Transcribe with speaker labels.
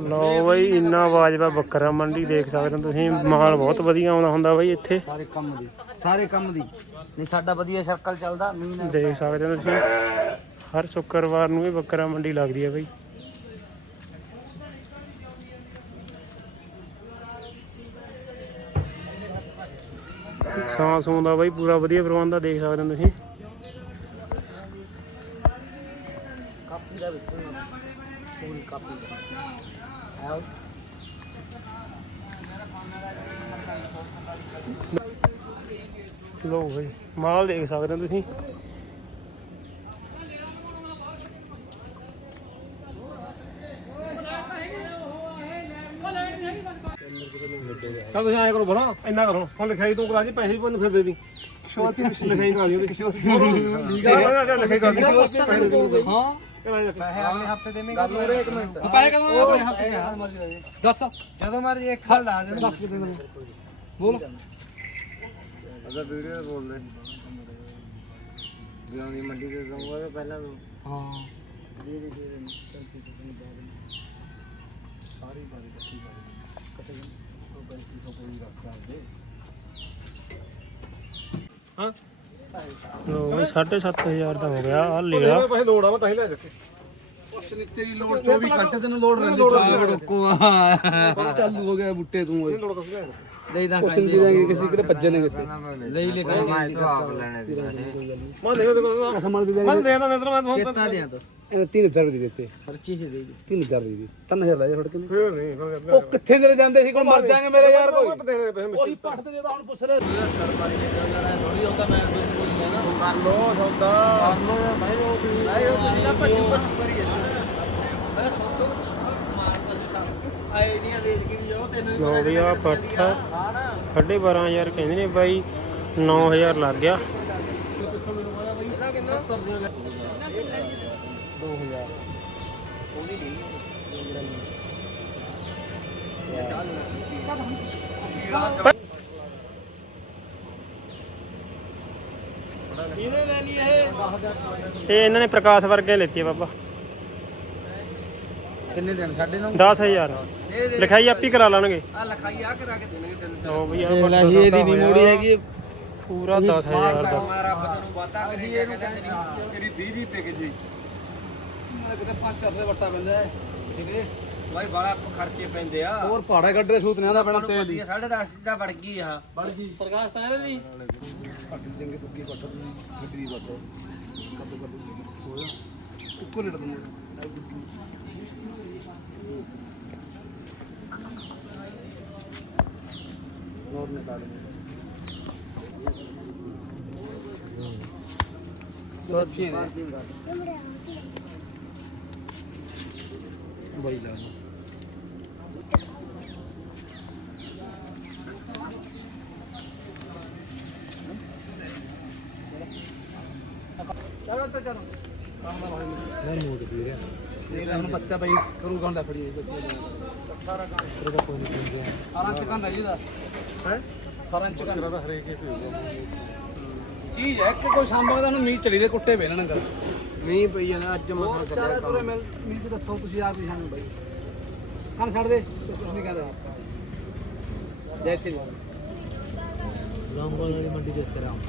Speaker 1: ਲਓ ਬਈ ਇੰਨਾ ਵਾਜਵਾ ਬੱਕਰਾ ਮੰਡੀ ਦੇਖ ਸਕਦੇ ਹੋ ਤੁਸੀਂ ਮਾਲ ਬਹੁਤ ਵਧੀਆ ਆਉਂਦਾ ਹੁੰਦਾ ਬਈ ਇੱਥੇ।
Speaker 2: ਸਾਰੇ ਕੰਮ ਦੀ ਸਾਰੇ ਕੰਮ ਦੀ। ਨਹੀਂ ਸਾਡਾ ਵਧੀਆ ਸਰਕਲ ਚੱਲਦਾ
Speaker 1: ਦੇਖ ਸਕਦੇ ਹੋ ਤੁਸੀਂ ਹਰ ਸ਼ੁੱਕਰਵਾਰ ਨੂੰ ਇਹ ਬੱਕਰਾ ਮੰਡੀ ਲੱਗਦੀ ਹੈ ਬਈ। ਸੂੰ ਦਾ ਬਈ ਪੂਰਾ ਵਧੀਆ ਪ੍ਰਬੰਧ ਆ ਦੇਖ ਸਕਦੇ ਹੋ ਤੁਸੀਂ।
Speaker 2: ਕਾਪੀ ਦਾ ਵਿੱਚ। ਪੂਰੀ ਕਾਪੀ। ਦਾ ਆਓ।
Speaker 1: ਲਓ ਬਈ ਮਾਲ ਦੇਖ ਸਕਦੇ ਹੋ ਤੁਸੀਂ।
Speaker 3: ਚੱਲ ਤੁਸੀਂ ਐਂ ਕਰੋ ਭਲਾ ਇੰਨਾ ਕਰੋ। ਹੁਣ ਲਿਖਾਈ ਤੂੰ ਕਰਾ ਜੀ ਪੈਸੇ ਵੀ ਫਿਰ ਦੇ ਦੀ। ਕਿਸ਼ੋਰ ਕੀ ਲਿਖਾਈ ਕਰਾ ਦੀ ਉਹਦੀ ਕਿਸ਼ੋਰ ਠੀਕ ਹੈ ਲਿਖਾਈ ਕਰਾ ਦੀ ਕਿਸ਼ੋਰ ਪੈਸੇ ਦੇ ਦੀ
Speaker 2: ਹਾਂ।
Speaker 3: ਪੈਸੇ
Speaker 2: ਪੈਸੇ ਅਗਲੇ ਹਫ਼ਤੇ ਦੇਵੇਂਗਾ ਗੱਲ ਇੱਕ ਮਿੰਟ।
Speaker 4: ਪਾਏ ਕਦੋਂ ਦੱਸ।
Speaker 2: ਜਦੋਂ ਮਰਜ਼ੀ ਇੱਕ ਖਾਲ ਲਾ ਦੇ
Speaker 4: ਦੱਸ ਕਿਤੇ ਮੈਨੂੰ ਬੋਲ।
Speaker 2: ਅਗਰ ਵੀਡੀਓ ਬੋਲ ਦੇ। ਵਿਆਹੀ ਮੰਡੀ ਦੇ ਦਊਂਗਾ ਪਹਿਲਾਂ
Speaker 4: ਹਾਂ।
Speaker 3: ਹਾਂ।
Speaker 1: ਲਓ ਬਈ 7500 ਦਾ ਹੋ ਗਿਆ ਆ। ਲਿਆ
Speaker 3: ਪੈਸੇ ਲੋੜ ਆ ਮੈਂ ਤਾਂ ਹੀ ਲੈ ਚੱਕੇ
Speaker 4: ਉਸ ਨੇ ਤੇਰੀ ਲੋੜ 24 ਘੰਟੇ ਤੈਨੂੰ ਲੋੜ ਰਹਿੰਦੀ ਚਾਹ
Speaker 2: ਰੋਕੋ।
Speaker 4: ਚਾਲੂ ਹੋ ਗਿਆ ਬੁੱਟੇ ਤੂੰ ਓਏ
Speaker 3: ਲੋੜ ਕੁਛ ਲੈ
Speaker 2: ਦੇ
Speaker 4: ਕਿਸੇ ਕਿਤੇ ਭੱਜੇ ਨੇ ਕਿਤੇ।
Speaker 2: ਲਈ ਲੈ ਮੈਂ ਤਾਂ ਆਪ ਲੈਣੇ ਦੀ
Speaker 3: ਮੈਂ ਦੇਖੋ ਦੇਖੋ ਮੈਂ ਦੇ ਦਾਂ ਨੇਤਰ ਮੈਂ ਤੁਹਾਨੂੰ
Speaker 2: ਦਿਆਂ ਤੋ।
Speaker 4: ਇਹਨੇ 3000 ਰੁਪਏ ਦਿੱਤੇ।
Speaker 2: ਖਰਚੀ ਸੀ ਦੇ ਦੀ
Speaker 4: 3000 ਦੇ ਦੀ 3000 ਲੈ ਜਾ ਫੜ ਕੇ
Speaker 3: ਫੇਰ ਨਹੀਂ ਫਿਰ
Speaker 4: ਉਹ ਕਿੱਥੇ ਦੇ ਜਾਂਦੇ ਸੀ? ਕੋਲ ਮਰ ਜਾਾਂਗੇ ਮੇਰੇ ਯਾਰ ਕੋਈ।
Speaker 3: ਦੇ ਦੇ ਪੈਸੇ
Speaker 4: ਉਹੀ ਪੱਟ ਤੇ ਦੇਦਾ ਹੁਣ ਪੁੱਛ ਲੈ।
Speaker 2: ਥੋੜੀ ਹੁੰਦਾ ਮੈਂ ਦੁੱਧ ਬੋਲੀ ਨਾ
Speaker 3: ਕਰ ਲੋ ਸੌਦਾ
Speaker 2: ਕਰ ਲੋ ਭਾਈ ਉਹ ਭਾਈ ਉਹ ਤੁਸੀਂ ਤਾਂ ਭੱਜੂ ਭੱਜੂ ਕਰੀ ਜਾਂਦੇ ਮੈਂ ਸੋਤੋ ਮਾਰਦਾ ਸੀ ਸਭ ਆਏ ਨਹੀਂ ਆ ਵੇਚ ਕੇ ਵੀ ਜਾਓ ਤੈਨੂੰ ਵੀ
Speaker 1: ਲਓ ਬਈ ਆ। ਪੱਠ
Speaker 2: ਹਾਂ ਨਾ
Speaker 1: 12500 ਕਹਿੰਦੇ ਨੇ ਬਾਈ 9000 ਲੱਗ ਗਿਆ।
Speaker 2: ਇਹਦਾ ਕਿੰਨਾ 2000 ਲੈ ਲਈ ਇਹ
Speaker 1: ਇਹ ਇਹਨਾਂ ਨੇ ਪ੍ਰਕਾਸ਼ ਵਰਗੇ ਲੈਤੀ ਆ ਬਾਬਾ।
Speaker 2: ਕਿੰਨੇ ਦਿਨ? ਸਾਡੇ ਨੂੰ?
Speaker 1: 10000
Speaker 2: ਦੇ ਦੇ।
Speaker 1: ਲਿਖਾਈ ਆਪੀ ਕਰਾ ਲੈਣਗੇ।
Speaker 2: ਆ ਲਿਖਾਈ ਆ ਕਰਾ ਕੇ ਦੇਣਗੇ ਤੈਨੂੰ
Speaker 1: ਬਈ ਆ
Speaker 2: ਲੈ ਜੀ ਇਹਦੀ। ਮੂੜੀ ਹੈਗੀ
Speaker 1: ਪੂਰਾ 10000 ਦਾ।
Speaker 2: ਮੈਂ ਰੱਬ ਤੈਨੂੰ ਵਾਤਾ ਕਰੀ ਇਹਨੂੰ ਤੇਰੀ 20 ਦੀ ਪਿਕ ਜੀ।
Speaker 4: ਕਿਤੇ ਪੰਜ ਚਾਰ ਦੇ ਵੱਟਾ ਪੈਂਦਾ ਹੈ। ਠੀਕ ਹੈ
Speaker 2: ਬਾਈ ਬੜਾ ਖਰਚੇ ਪੈਂਦੇ ਆ।
Speaker 4: ਹੋਰ ਪਹਾੜਾ ਕੱਢ ਦੇ ਸੂਤ ਨੇ ਆਂਦਾ ਪੈਣਾ ਤੇਲ ਹੀ।
Speaker 2: ਸਾਢੇ 10 ਦਾ ਵੜ ਗਈ ਆ। ਵੜ ਗਈ। ਪ੍ਰਕਾਸ਼ ਤਾਂ ਇਹਦੇ
Speaker 4: ਪੱਟ ਚੰਗੇ ਸੁੱਕੀ ਪੱਟ ਗੱਡੀ ਪੱਟ ਕੱਦੂ ਕੱਦੂ ਹੋਇਆ ਉੱਪਰ ਲੜ ਦੂੰਗਾ ਨੋਰ ਨੇ ਕਾੜ ਬੱਚੇ ਨੇ ਬਈ ਲਾ
Speaker 2: ਚਲੋ ਤਾਂ ਚਲੋ।
Speaker 4: ਨਹੀਂ ਮੋੜ ਦੇ ਰਿਹਾ ਇਹ ਹੁਣ ਬੱਚਾ ਬਈ ਕਰੂਗਾ ਹੁੰਦਾ ਫੜੀ ਇਹ ਸਾਰਾ ਕੰਮ ਕਰੂਗਾ ਕੋਈ ਨਹੀਂ 18 ਚ ਹੈ ਇਹਦਾ ਹੈ? 18 ਚ ਕੰਨ ਦਾ ਹਰੇਕ ਹੀ ਚੀਜ਼ ਹੈ ਕਿ ਕੋਈ ਸ਼ਾਮ ਦਾ ਨੂੰ ਮੀਟ ਚਲੀ ਦੇ ਕੁੱਟੇ ਵੇਲਣ ਕਰ
Speaker 2: ਮੀਂਹ ਪਈ ਜਾਂਦਾ ਅੱਜ ਮੈਂ
Speaker 4: ਉਹ ਚਾਰੇ ਪੂਰੇ ਮਿਲ ਮੀਟ ਦੱਸੋ ਤੁਸੀਂ ਆਪ ਹੀ ਸਾਨੂੰ ਬਾਈ। ਕੰਨ ਛੱਡ ਦੇ ਤੇ ਕੁਝ ਨਹੀਂ ਕਹਿੰਦਾ। ਜੈ
Speaker 2: ਰਾਮਬਾਲ ਵਾਲੀ ਮੰਡੀ ਦੇ ਉੱਤੇ ਰਾਮ